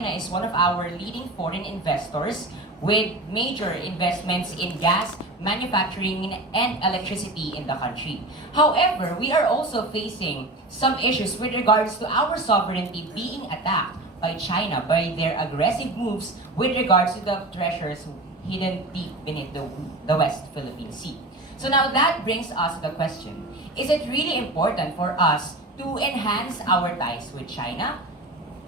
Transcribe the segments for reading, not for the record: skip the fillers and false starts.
China is one of our leading foreign investors with major investments in gas, manufacturing, and electricity in the country. However, we are also facing some issues with regards to our sovereignty being attacked by China by their aggressive moves with regards to the treasures hidden deep beneath the West Philippine Sea. So now that brings us to the question, is it really important for us to enhance our ties with China?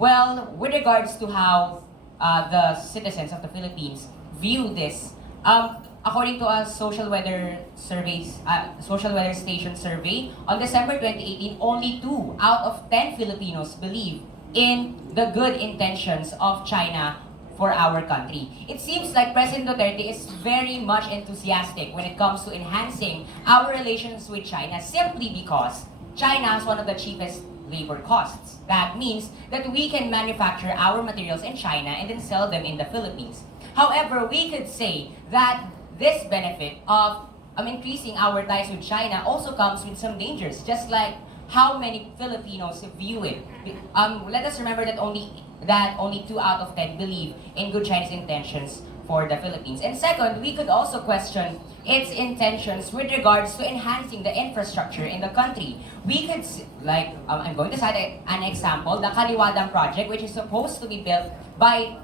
Well, with regards to how the citizens of the Philippines view this, according to a social weather station survey on December 2018, only 2 out of 10 Filipinos believe in the good intentions of China for our country. It seems like President Duterte is very much enthusiastic when it comes to enhancing our relations with China simply because China is one of the cheapest labor costs. That means that we can manufacture our materials in China and then sell them in the Philippines. However, we could say that this benefit of increasing our ties with China also comes with some dangers, just like how many Filipinos view it. Let us remember that only 2 out of 10 believe in good Chinese intentions for the Philippines. And second, we could also question its intentions with regards to enhancing the infrastructure in the country. We could, I'm going to cite an example, the Kaliwadang project, which is supposed to be built by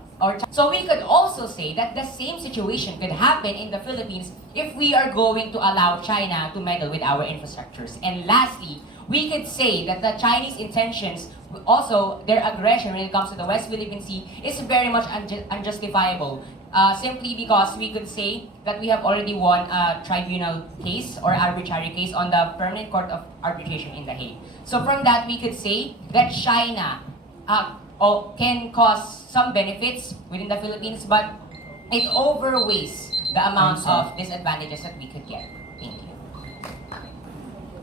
so we could also say that the same situation could happen in the Philippines if we are going to allow China to meddle with our infrastructures. And lastly, we could say that the Chinese intentions, also their aggression when it comes to the West Philippine Sea, is very much unjustifiable. Simply because we could say that we have already won a tribunal case or arbitrary case on the Permanent Court of Arbitration in The Hague. So from that, we could say that China can cause some benefits within the Philippines, but it overweighs the amount of disadvantages that we could get.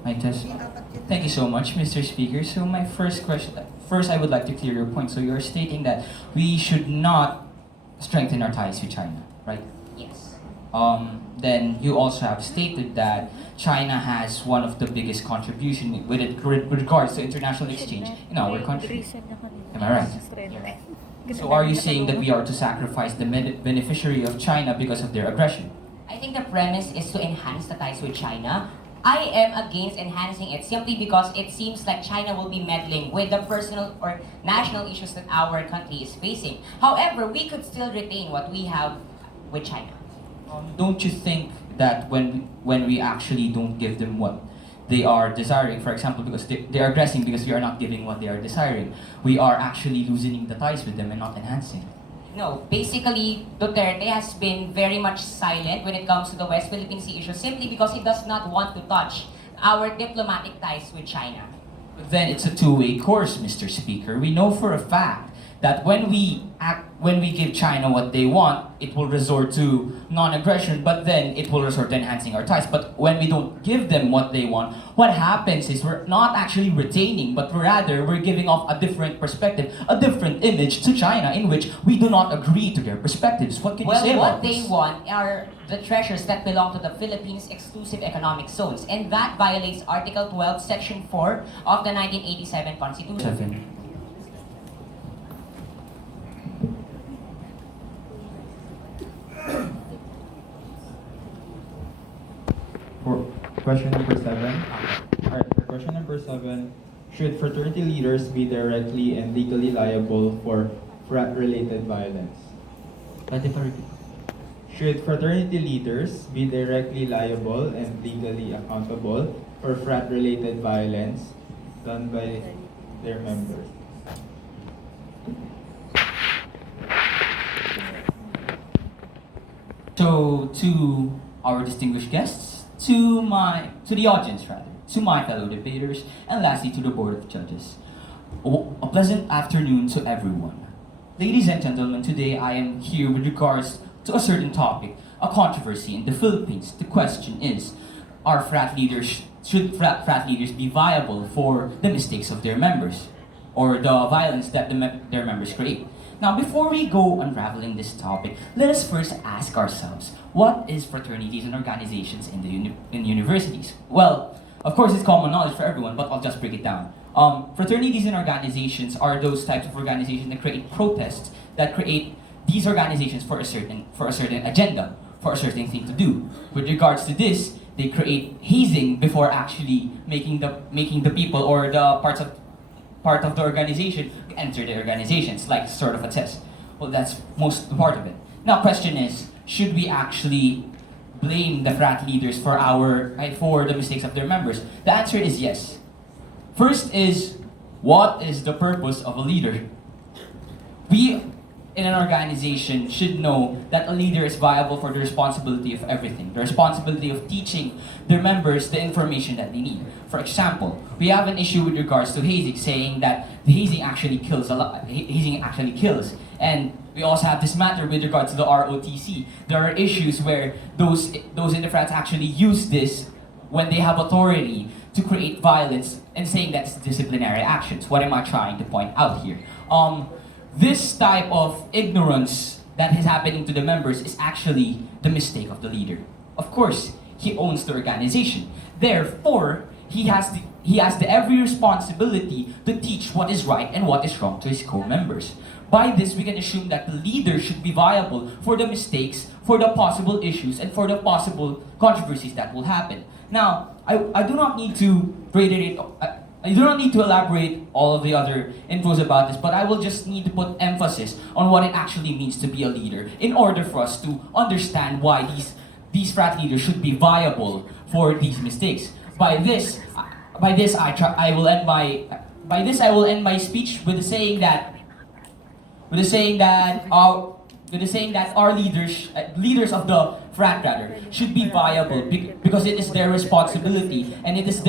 Thank you. Thank you so much, Mr. Speaker. So my first question, first I would like to clear your point. So you're stating that we should not strengthen our ties with China, right? Yes. Then you also have stated that China has one of the biggest contribution with regards to international exchange in our country. Am I right? You're right. So are you saying that we are to sacrifice the beneficiary of China because of their aggression? I think the premise is to enhance the ties with China. I am against enhancing it simply because it seems like China will be meddling with the personal or national issues that our country is facing. However, we could still retain what we have with China. Don't you think that when we actually don't give them what they are desiring, for example, because they are aggressing because we are not giving what they are desiring, we are actually loosening the ties with them and not enhancing? No, basically, Duterte has been very much silent when it comes to the West Philippine Sea issue simply because he does not want to touch our diplomatic ties with China. But then it's a two-way course, Mr. Speaker. We know for a fact that when we give China what they want, it will resort to non-aggression, but then it will resort to enhancing our ties. But when we don't give them what they want, what happens is we're not actually retaining, but rather we're giving off a different perspective, a different image to China in which we do not agree to their perspectives. What can you say about What this? they want are the treasures that belong to the Philippines' exclusive economic zones, and that violates Article 12, Section 4 of the 1987 Constitution. For question number 7. Alright, for question number 7, should fraternity leaders be directly and legally liable for frat-related violence? Should fraternity leaders be directly liable and legally accountable for frat-related violence done by their members? So, to our distinguished guests, to the audience rather, to my fellow debaters, and lastly to the Board of Judges, a pleasant afternoon to everyone. Ladies and gentlemen, today I am here with regards to a certain topic, a controversy in the Philippines. The question is, should frat leaders be viable for the mistakes of their members, or the violence that their members create? Now, before we go unraveling this topic, let us first ask ourselves, what is fraternities and organizations in universities? Well, of course, it's common knowledge for everyone, but I'll just break it down. Fraternities and organizations are those types of organizations that create protests, that create these organizations for a certain agenda, for a certain thing to do. With regards to this, they create hazing before actually making the people or the part of the organization enter the organizations, like sort of a test. Well, that's most part of it. Now, question is, should we actually blame the frat leaders for the mistakes of their members? The answer is yes. First is, what is the purpose of a leader? We in an organization should know that a leader is viable for the responsibility of everything. The responsibility of teaching their members the information that they need. For example, we have an issue with regards to hazing, saying that the hazing actually kills a lot. Hazing actually kills. And we also have this matter with regards to the ROTC. There are issues where those in the frats actually use this when they have authority to create violence and saying that's disciplinary actions. What am I trying to point out here? This type of ignorance that is happening to the members is actually the mistake of the leader. Of course, he owns the organization. Therefore, he has the every responsibility to teach what is right and what is wrong to his co-members. By this, we can assume that the leader should be viable for the mistakes, for the possible issues, and for the possible controversies that will happen. Now, I do not need to reiterate. I do not need to elaborate all of the other infos about this, but I will just need to put emphasis on what it actually means to be a leader in order for us to understand why these frat leaders should be viable for these mistakes. By this I will end my speech with the saying that our leaders of the frat rather should be viable because it is their responsibility and it is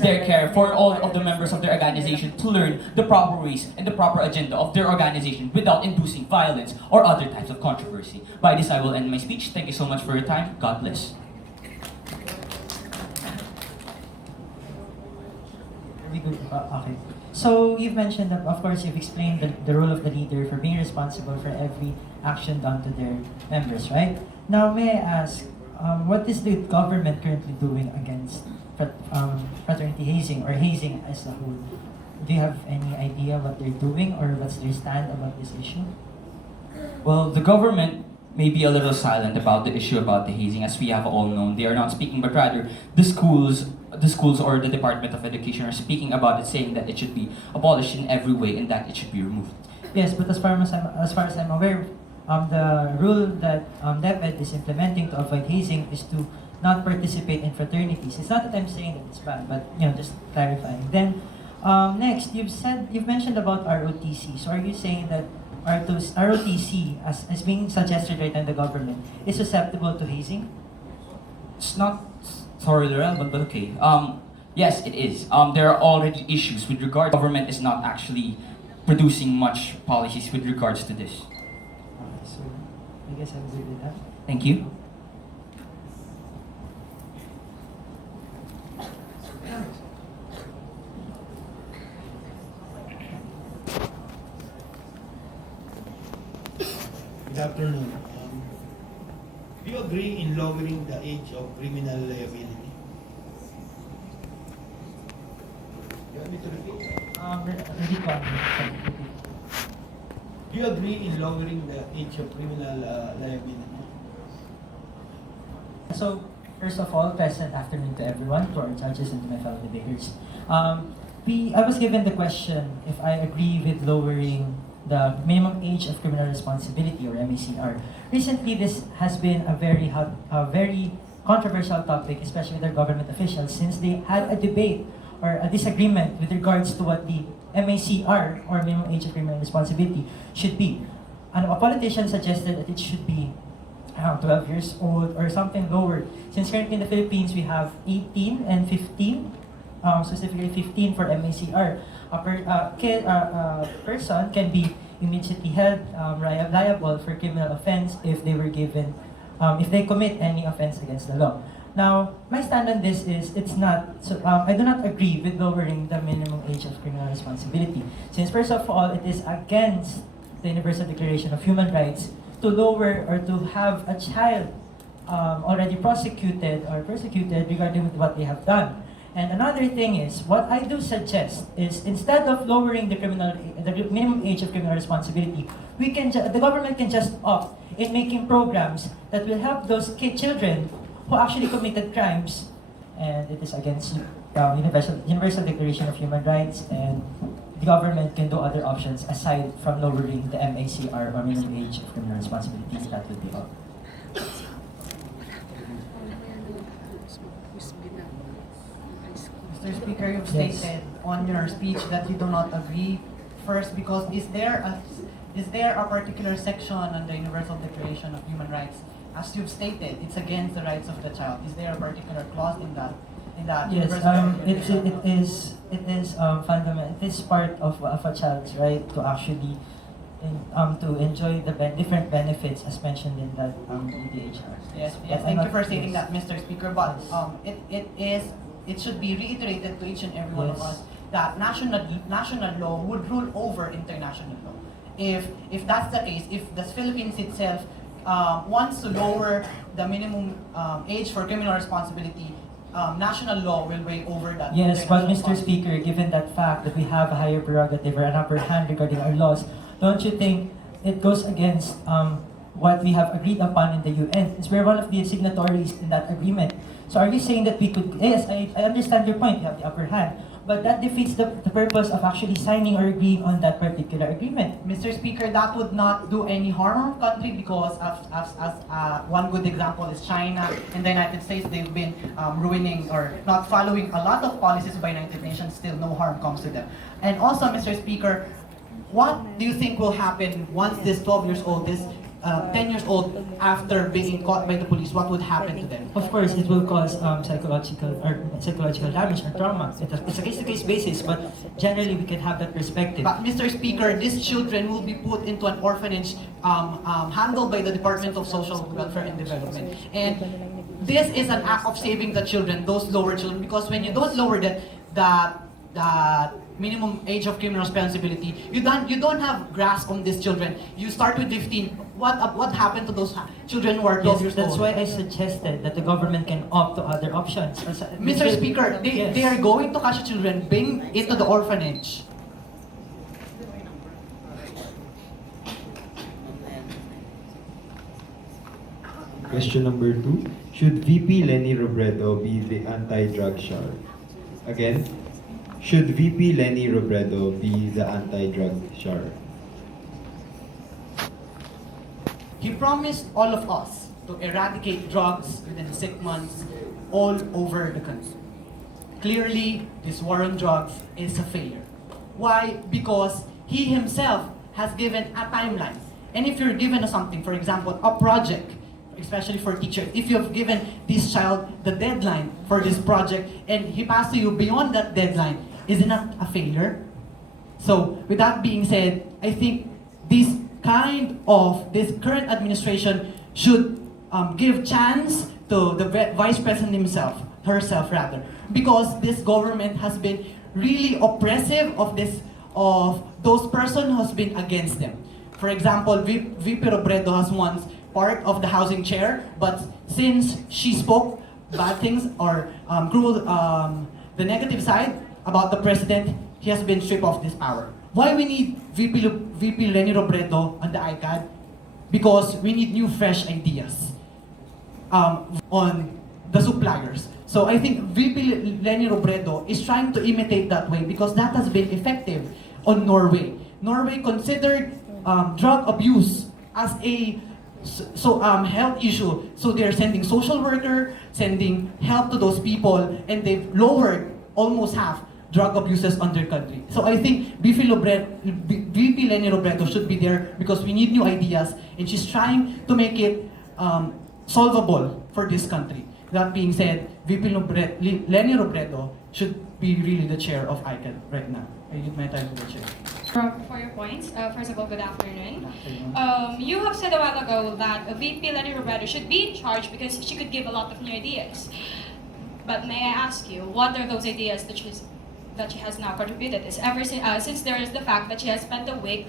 their care for all of the members of their organization to learn the proper ways and the proper agenda of their organization without inducing violence or other types of controversy. By this, I will end my speech. Thank you so much for your time. God bless. Okay. So you've mentioned that, of course, you've explained the role of the leader for being responsible for every action done to their members, right? Now, may I ask, what is the government currently doing against fraternity hazing or hazing as a whole? Do you have any idea what they're doing or what's their stand about this issue? Well, the government may be a little silent about the issue about the hazing, as we have all known. They are not speaking, but rather the schools or the Department of Education are speaking about it, saying that it should be abolished in every way and that it should be removed. Yes, but as far as I'm aware, the rule that DepEd is implementing to avoid hazing is to not participate in fraternities. It's not that I'm saying that it's bad, but just clarifying. Then next, you've mentioned about ROTC. So are you saying that ROTC, as being suggested right now in the government, is susceptible to hazing? It's not thoroughly relevant, but okay. Yes, it is. There are already issues with regard. Government is not actually producing much policies with regards to this. Okay, so I guess I'm good with that. Thank you. Good afternoon. Do you agree in lowering the age of criminal liability? You want me to repeat? Do you agree in lowering the age of criminal liability? So, first of all, pleasant afternoon to everyone, to our judges and to my fellow debaters. I was given the question if I agree with lowering the minimum age of criminal responsibility, or MACR. Recently, this has been a very controversial topic, especially with our government officials, since they had a debate or a disagreement with regards to what the MACR, or minimum age of criminal responsibility, should be. And a politician suggested that it should be around 12 years old or something lower. Since currently in the Philippines, we have 18 and 15, specifically 15 for MACR. A person can be immediately held liable for criminal offense if they were given, if they commit any offense against the law. Now, my stand on this is it's not. So, I do not agree with lowering the minimum age of criminal responsibility, since first of all, it is against the Universal Declaration of Human Rights to lower or to have a child already prosecuted or persecuted regarding with what they have done. And another thing is, what I do suggest is instead of lowering the minimum age of criminal responsibility, the government can just opt in making programs that will help those children who actually committed crimes, and it is against Universal Declaration of Human Rights, and the government can do other options aside from lowering the MACR or minimum age of criminal responsibility. That would be all. Mr. Speaker, you've Yes. stated on your speech that you do not agree. First, because is there a particular section on the Universal Declaration of Human Rights, as you've stated, it's against the rights of the child? Is there a particular clause in that? Yes, Universal it Declaration? is fundamental. It is part of a child's right to actually to enjoy the different benefits as mentioned in that EDHR. Yes, But yes. I'm Thank you not- for stating yes. that, Mr. Speaker. But it should be reiterated to each and every one of Yes. us that national law would rule over international law. If that's the case, if the Philippines itself wants to lower the minimum age for criminal responsibility, national law will weigh over that. Yes, but international Mr. Speaker, given that fact that we have a higher prerogative or an upper hand regarding our laws, don't you think it goes against what we have agreed upon in the UN? Since we're one of the signatories in that agreement. So are you saying that we could, yes, I understand your point, you have the upper hand, but that defeats the purpose of actually signing or agreeing on that particular agreement. Mr. Speaker, that would not do any harm to our country because one good example is China and the United States. They've been ruining or not following a lot of policies by United Nations. Still, no harm comes to them. And also, Mr. Speaker, what do you think will happen once this 12 years old, this 10 years old, after being caught by the police? What would happen to them? Of course, it will cause psychological damage or trauma. It's a case-to-case basis, but generally we can have that perspective. But Mr. Speaker, these children will be put into an orphanage handled by the Department of Social Welfare and Development. And this is an act of saving the children, those lower children, because when you don't lower that minimum age of criminal responsibility, you don't have grasp on these children. You start with 15. What happened to those children who are 12 Yes, years that's old? why I suggested that the government can opt to other options. Mr. Speaker, they are going to catch children, bring into the orphanage. Question number 2. Should VP Lenny Robredo be the anti-drug czar? Again, should VP Lenny Robredo be the anti-drug czar? He promised all of us to eradicate drugs within 6 months all over the country. Clearly, this war on drugs is a failure. Why? Because he himself has given a timeline. And if you're given something, for example, a project, especially for teachers, if you've given this child the deadline for this project and he passed to you beyond that deadline, isn't that a failure? So, with that being said, I think this current administration should give chance to the Vice President herself, because this government has been really oppressive of those persons who has been against them. For example, VP Robredo has once part of the housing chair, but since she spoke bad things or the negative side about the president, he has been stripped of this power. Why we need VP Lenny Robredo on the ICAD? Because we need new, fresh ideas on the suppliers. So I think VP Lenny Robredo is trying to imitate that way because that has been effective on Norway. Norway considered drug abuse as a health issue. So they're sending social worker, sending help to those people, and they've lowered almost half drug abuses on their country. So I think VP Lenny Robredo should be there because we need new ideas, and she's trying to make it solvable for this country. That being said, VP Lenny Robredo should be really the chair of ICANN right now. I give my time to the chair. For your points, first of all, good afternoon. You have said a while ago that VP Lenny Robredo should be in charge because she could give a lot of new ideas. But may I ask you, what are those ideas that that she has now contributed is ever since there is the fact that she has spent a week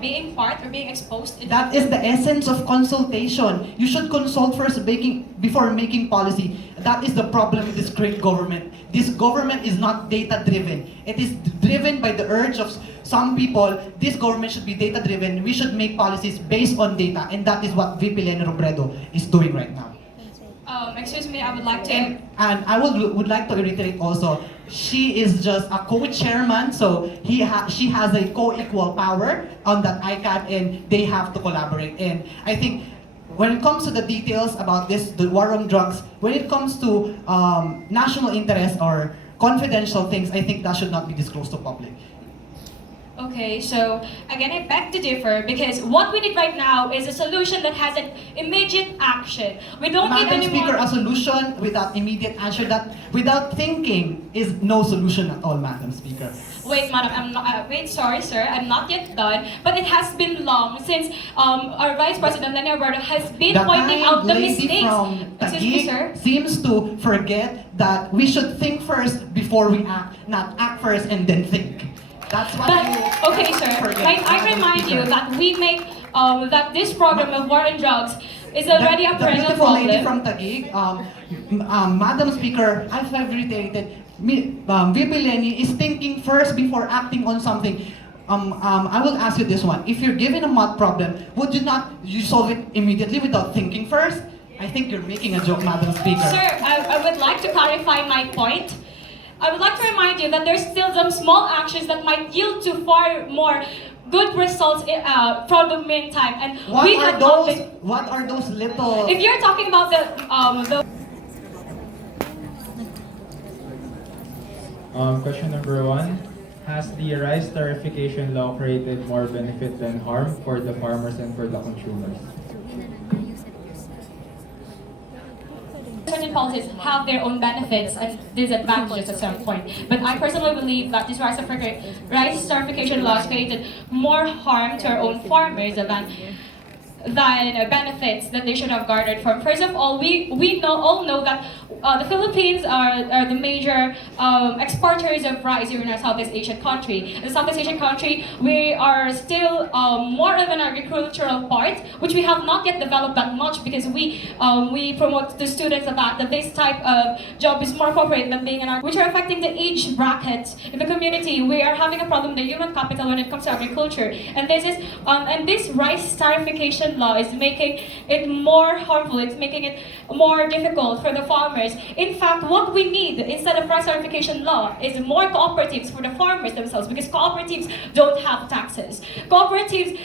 being part or being exposed. That is the essence of consultation. You should consult first before making policy. That is the problem with this great government. This government is not data-driven. It is driven by the urge of some people. This government should be data-driven. We should make policies based on data, and that is what VP Leni Robredo is doing right now. Excuse me, I would like to... And I would like to reiterate also, she is just a co-chairman, so she has a co-equal power on that ICAD, and they have to collaborate. And I think when it comes to the details about this, the war on drugs, when it comes to national interest or confidential things, I think that should not be disclosed to public. Okay, so again, I beg to differ because what we need right now is a solution that has an immediate action. We don't need Madam anyone... Speaker, a solution without immediate answer, that without thinking, is no solution at all, Madam Speaker. Wait, madam, I'm not, wait, sorry, sir, I'm not yet done. But it has been long since our Vice President Leni Robredo has been pointing out the mistakes. From Excuse me, sir. Taguig seems to forget that we should think first before we act, not act first and then think. That's what But, you okay, sir, forget, I Madam remind Speaker. you that we make, that this program of war on drugs is already a The perennial beautiful lady problem. from Taguig, Madam Speaker, as I've reiterated, VP Leni is thinking first before acting on something. I will ask you this one. If you're given a mud problem, would you solve it immediately without thinking first? I think you're making a joke, Madam Speaker. Sir, I would like to clarify my point. I would like to remind you that there's still some small actions that might yield to far more good results from the meantime. And What we are have not those? been... What are those little? If you're talking about the Question number 1. Has the rice tarification law created more benefit than harm for the farmers and for the consumers? certain policies have their own benefits and disadvantages at some point. But I personally believe that this rice tarification law has created more harm to our own farmers than benefits that they should have garnered from. First of all, we all know that the Philippines are the major exporters of rice here in our Southeast Asian country. In the Southeast Asian country, we are still more of an agricultural part, which we have not yet developed that much because we promote to students that this type of job is more appropriate than being which are affecting the age brackets in the community. We are having a problem with the human capital when it comes to agriculture, and this rice tarification law is making it more harmful. It's making it more difficult for the farmers. In fact, what we need instead of rice tarification law is more cooperatives for the farmers themselves, because cooperatives don't have taxes. Cooperatives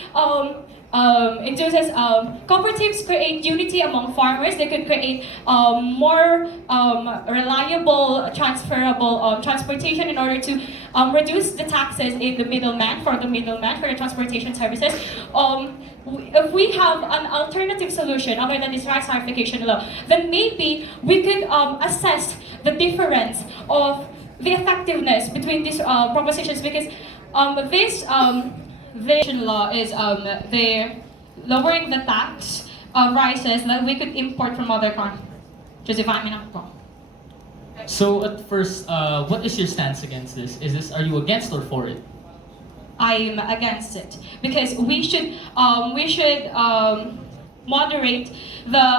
cooperatives create unity among farmers. They could create more reliable, transferable transportation in order to reduce the taxes in the middleman for the transportation services. If we have an alternative solution other than this rice tarification law, then maybe we could assess the difference of the effectiveness between these propositions, because this law is they're lowering the tax of rices that we could import from other countries. So at first, what is your stance against this? Are you against or for it? I'm against it because we should moderate the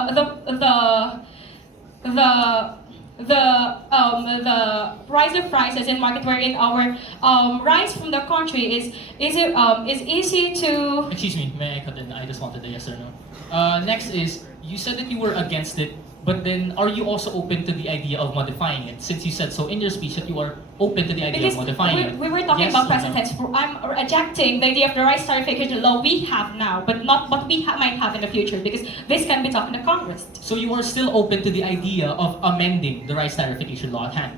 rise of prices in market, wherein our rice from the country is easy to. Excuse me, may I cut in? I just wanted a yes or no. Next is, you said that you were against it, but then are you also open to the idea of modifying it? Since you said so in your speech that you are open to the idea Because of modifying it. we were talking Yes about or present no? tense. I'm rejecting the idea of the rice tarification law we have now, but not what we might have in the future, because this can be talking to Congress. So you are still open to the idea of amending the rice tarification law at hand?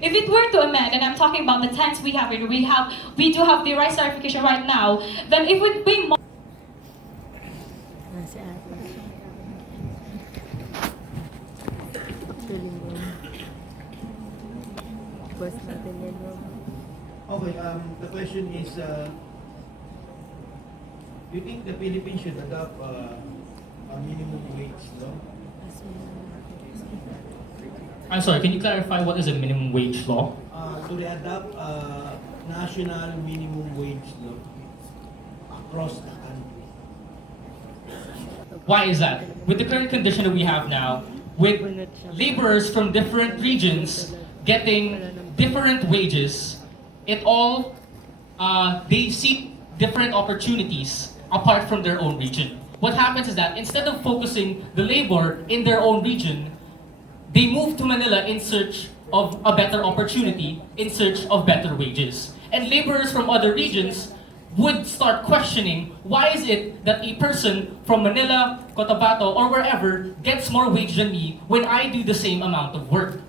If it were to amend, and I'm talking about the tense we have, we do have the rice tarification right now, then it would be more. Okay, the question is, you think the Philippines should adopt a minimum wage law? I'm sorry, can you clarify what is a minimum wage law? to readopt a national minimum wage law across the country. Why is that? With the current condition that we have now, with laborers from different regions getting different wages, they seek different opportunities apart from their own region. What happens is that instead of focusing the labor in their own region, they move to Manila in search of a better opportunity, in search of better wages. And laborers from other regions would start questioning, why is it that a person from Manila, Cotabato, or wherever gets more wage than me when I do the same amount of work?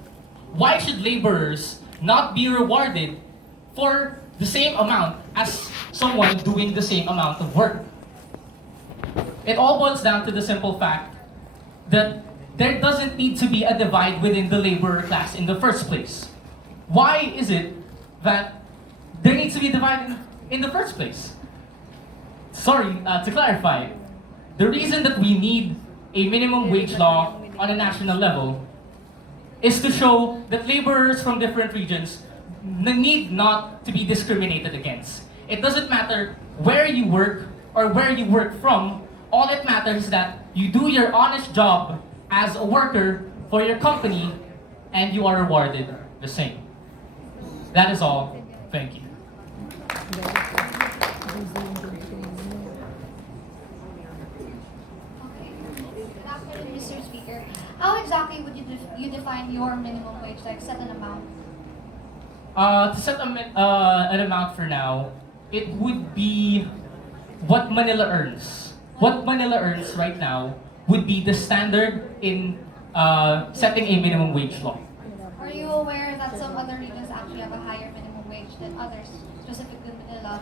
Why should laborers not be rewarded for the same amount as someone doing the same amount of work? It all boils down to the simple fact that there doesn't need to be a divide within the laborer class in the first place. Why is it that there needs to be a divide in the first place? Sorry, to clarify, the reason that we need a minimum wage law on a national level is to show that laborers from different regions need not to be discriminated against. It doesn't matter where you work or where you work from. All it matters is that you do your honest job as a worker for your company and you are rewarded the same. That is all. Thank you. Good afternoon, Mr. Speaker. How exactly would you define your minimum wage, like set an amount? To set an amount for now, it would be what Manila earns. What Manila earns right now would be the standard in setting a minimum wage law. Are you aware that some other regions actually have a higher minimum wage than others, specifically Manila?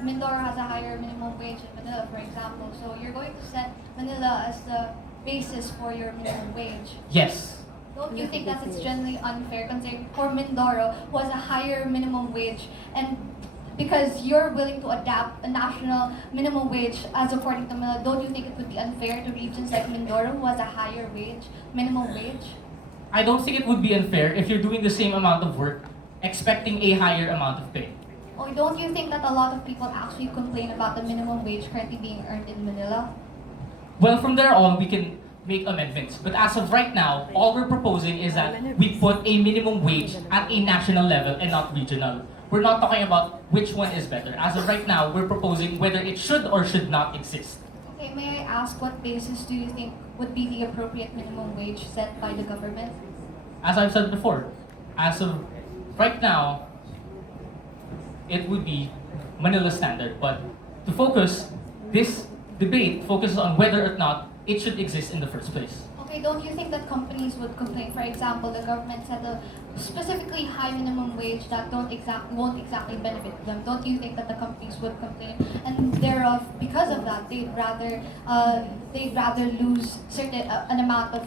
Mindoro has a higher minimum wage in Manila, for example. So you're going to set Manila as the basis for your minimum wage. Yes. Don't you think that it's generally unfair, considering for Mindoro, who has a higher minimum wage, and because you're willing to adapt a national minimum wage as according to Manila, don't you think it would be unfair to regions like Mindoro, who has a higher minimum wage? I don't think it would be unfair if you're doing the same amount of work, expecting a higher amount of pay. Or don't you think that a lot of people actually complain about the minimum wage currently being earned in Manila? Well, from there on, we can make amendments. But as of right now, all we're proposing is that we put a minimum wage at a national level and not regional. We're not talking about which one is better. As of right now, we're proposing whether it should or should not exist. Okay, may I ask what basis do you think would be the appropriate minimum wage set by the government? As I've said before, as of right now, it would be Manila standard. But to focus, this debate focuses on whether or not it should exist in the first place. Okay, don't you think that companies would complain? For example, the government set a specifically high minimum wage that won't exactly benefit them. Don't you think that the companies would complain? And thereof, because of that, they'd rather lose an amount of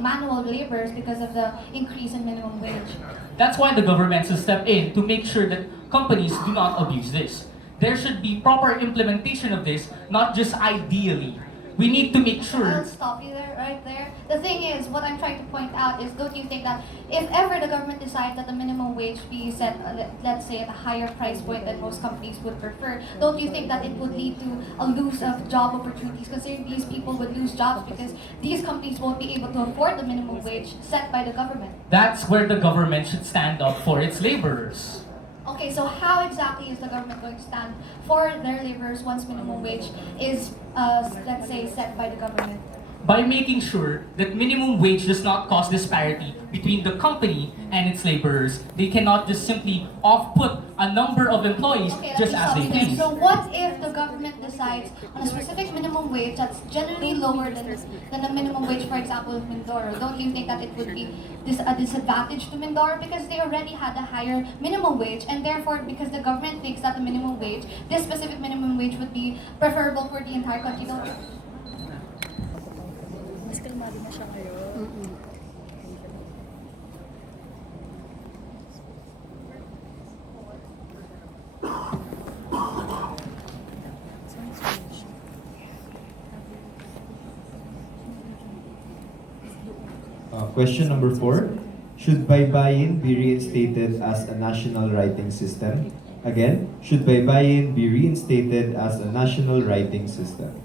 manual laborers because of the increase in minimum wage. That's why the government should step in to make sure that companies do not abuse this. There should be proper implementation of this, not just ideally. We need to make sure. I'll stop you right there. The thing is, what I'm trying to point out is, don't you think that if ever the government decides that the minimum wage be set, let's say at a higher price point than most companies would prefer, don't you think that it would lead to a loss of job opportunities, considering these people would lose jobs because these companies won't be able to afford the minimum wage set by the government? That's where the government should stand up for its laborers. Okay, so how exactly is the government going to stand for their laborers once minimum wage is, let's say, set by the government? By making sure that minimum wage does not cause disparity between the company and its laborers. They cannot just simply off-put a number of employees just as they please. So what if the government decides on a specific minimum wage that's generally lower than the minimum wage, for example, of Mindoro? Don't you think that it would be a disadvantage to Mindoro because they already had a higher minimum wage, and therefore because the government thinks that the minimum wage, this specific minimum wage, would be preferable for the entire country? Don't you? Mas kalmado na siya ngayon. Question number 4. Should Baybayin be reinstated as a national writing system? Again, should Baybayin be reinstated as a national writing system?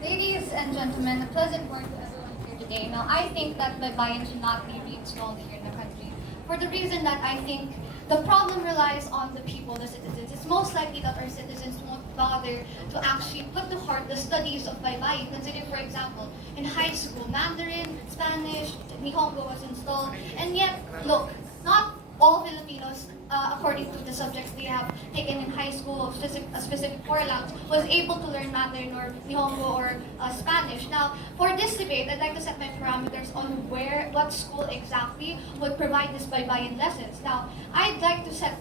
Ladies and gentlemen, a pleasant word to everyone here today. Now, I think that Baybayin should not be reinstalled here in the country for the reason that I think the problem relies on the people, the citizens. It's most likely that our citizens won't bother to actually put to heart the studies of Baybayin. Consider, for example, in high school, Mandarin, Spanish, Nihongo was installed, and yet, look, not all Filipinos, according to the subjects they have taken in high school, a specific core language, was able to learn Mandarin or Nihongo or Spanish. Now, for this debate, I'd like to set my parameters on what school exactly would provide this Baybayin lessons. Now, I'd like to set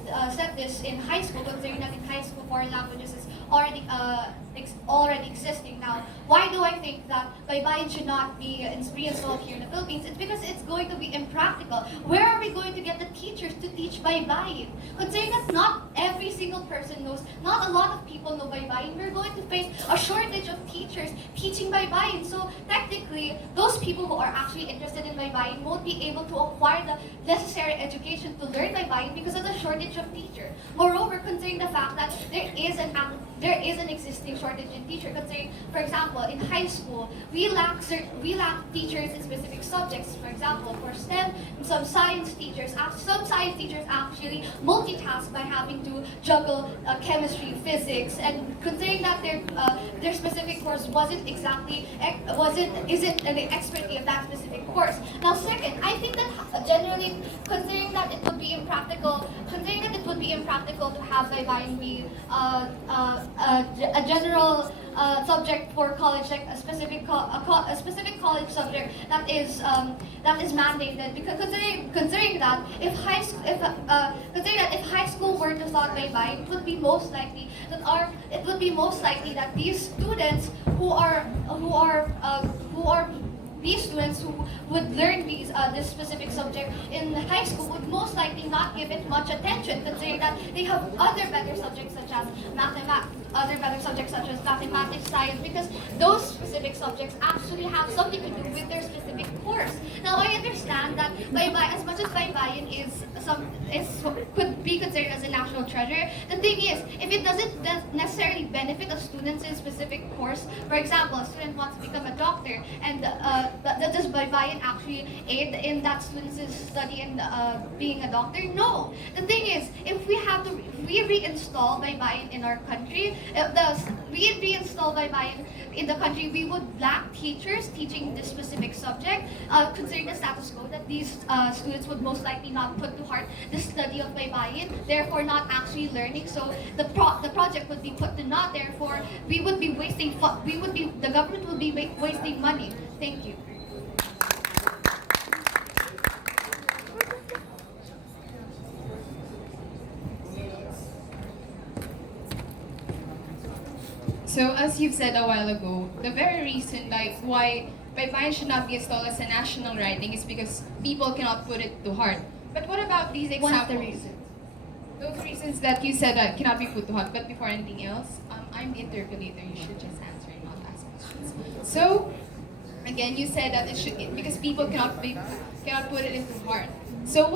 this in high school, considering that in high school foreign languages is already existing. Now, why do I think that Baybayin should not be reinstalled here in the Philippines? It's because it's going to be impractical. Where are we going to get the teachers to teach Baybayin? Considering that not every single person knows, not a lot of people know Baybayin, we're going to face a shortage of teachers teaching Baybayin. So technically, those people who are actually interested in Baybayin won't be able to acquire the necessary education to learn Baybayin because of the shortage of teachers. Moreover, considering the fact that there is an existing shortage in teachers, considering, for example, in high school, we lack teachers in specific subjects. For example, for STEM, some science teachers actually multitask by having to juggle chemistry, physics, and considering that their specific course isn't an expertise of that specific course. Now, second, I think that generally, considering that it would be impractical to have Baybayin be a general subject for college, like a specific college subject that is mandated. Because considering that if high school were to start Baybayin, it would be most likely that these students who would learn this specific subject in high school would most likely not give it much attention, considering that they have other better subjects such as mathematics, science, because those specific subjects actually have something to do with their specific course. Now, I understand that as much as Baybayin could be considered as a national treasure, the thing is, if it doesn't necessarily benefit a student's specific course, for example, a student wants to become a doctor, and does Baybayin actually aid in that student's study and being a doctor? No. The thing is, if we reinstall Baybayin in our country, we would lack teachers teaching this specific subject, considering the status quo that these students would most likely not put to heart the study of Baybayin, therefore not actually learning. So the project would be put to naught. Therefore, the government would be wasting money. Thank you. So as you've said a while ago, the very reason why Baybayin should not be installed as a national writing is because people cannot put it to heart. But what about these examples? What's the reason? Those reasons that you said that cannot be put to heart. But before anything else, I'm the interpolator. You should just answer and not ask questions. So again, you said that it should because people cannot put it into heart. So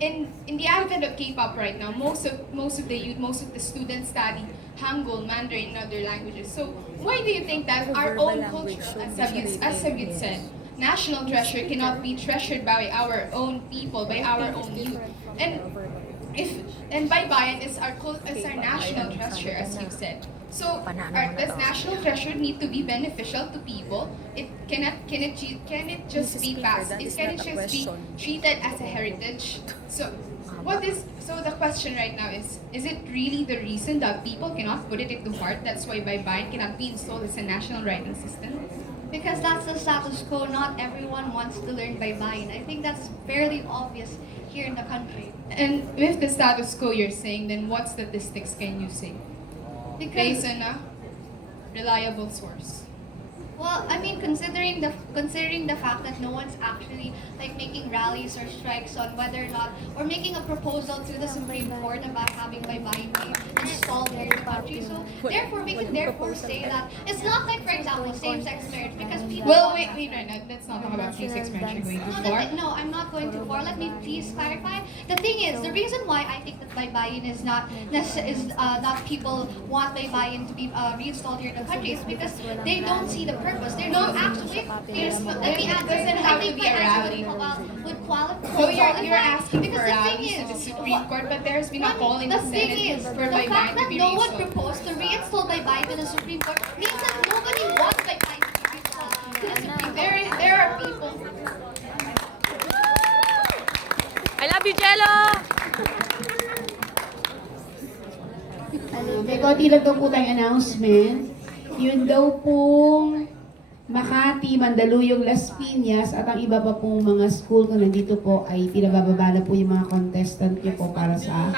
in the advent of K-pop right now, most of the youth, most of the students study Hangul, Mandarin, and other languages. So why do you think that our own culture, as Sagyut said, national treasure cannot be treasured by our own people, by our own youth? And Baybayin is our national treasure, as you said. So does national treasure need to be beneficial to people? Can it just be passed? Can it just be treated as a heritage? So the question right now is it really the reason that people cannot put it into heart? That's why Baybayin cannot be installed as a national writing system? Because that's the status quo. Not everyone wants to learn Baybayin. I think that's fairly obvious here in the country. And with the status quo you're saying, then what statistics can you say? Based on a reliable source. Well, I mean, considering the fact that no one's actually like making rallies or strikes on whether or not, or making a proposal to the Supreme Court about having Baybayin be installed in the country. So therefore, we can therefore say that it's not like, for example, same-sex marriage, because people. Well, wait, right now. Let's not talk about same-sex marriage. You're going too No, far. no, I'm not going too far. Let me please clarify. The thing is, the reason why I think that Baybayin is not not people want Baybayin to be reinstalled here in the country is because they don't see the purpose. They're not actually. Let me add. Doesn't have to be a rally. Would qualify. So you're asking because for the thing rallies to the is, Supreme Court, but there's been a call in the the thing Senate is, for the fact Baybayin to that be no one reinstalled. proposed to reinstall Baybayin to the Supreme Court means that nobody wants Baybayin to be reinstalled to the Supreme Court. There are people. I love you, Jello! May konti lang daw po tayong announcement. Yun daw pong Makati, Mandaluyong, Las Piñas at ang iba pa pong mga school kung nandito po ay pinabababa na po yung mga contestant nyo po para sa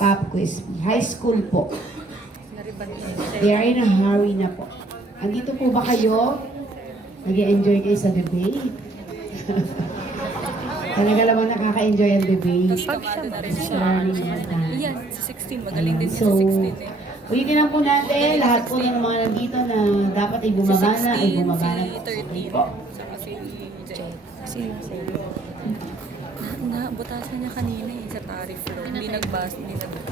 Pop Quiz. High school po. They are in a hurry na po. Andito po ba kayo? Nag-enjoy kayo sa debate? Talaga naman nakaka-enjoy ang debate. Yan, si 16. Magaling din So, si 16 eh. ulitin lang po natin, lahat po ng mga nandito na dapat ay bumaba na, ay bumaba na. Si 13, Po. saka si Jay. Nabutasan niya kanina eh, sa tariff law. Hindi nagbas, hindi nagbas.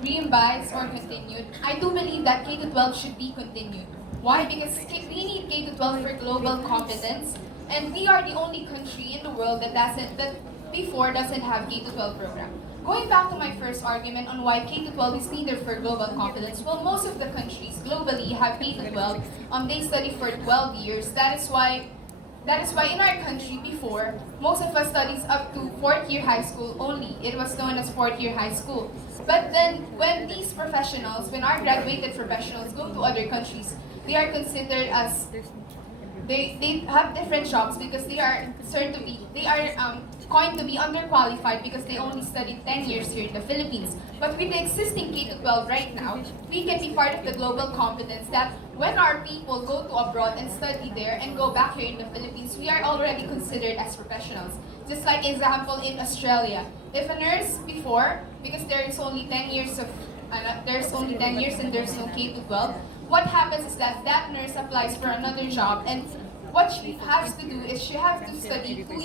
Reimbursed or continued. I do believe that K-12 should be continued. Why? Because we need K-12 for global competence, and we are the only country in the world that doesn't have K-12 program. Going back to my first argument on why K-12 is needed for global competence, well, most of the countries globally have K-12. They study for 12 years. That is why in our country before, most of us studies up to 4th year high school only. It was known as 4th year high school. But then, when these professionals, when our graduated professionals go to other countries, they are considered as, they have different jobs because they are coined to be underqualified because they only studied 10 years here in the Philippines. But with the existing K-12 right now, we can be part of the global competence that when our people go to abroad and study there and go back here in the Philippines, we are already considered as professionals. Just like example in Australia, if a nurse before, because there is only 10 years and there's no K-12, what happens is that that nurse applies for another job, and what she has to do is she has to study 2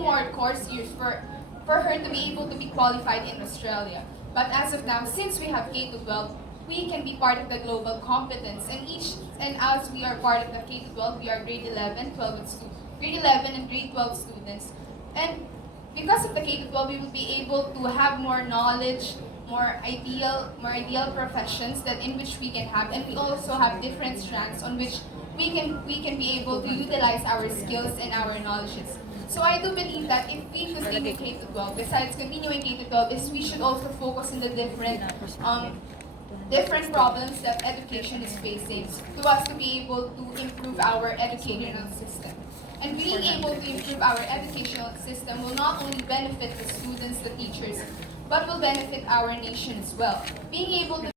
more course years for her to be able to be qualified in Australia. But as of now, since we have K-12, we can be part of the global competence, and as we are part of the K-12, we are grade 11 and grade 12 students. And because of the K-12, we will be able to have more knowledge, more ideal professions that in which we can have, and we also have different strands on which we can be able to utilize our skills and our knowledges. So I do believe that if we continue K-12, besides continuing K-12, is we should also focus on the different problems that education is facing to us to be able to improve our educational system. And being able to improve our educational system will not only benefit the students, the teachers, but will benefit our nation as well. Being able to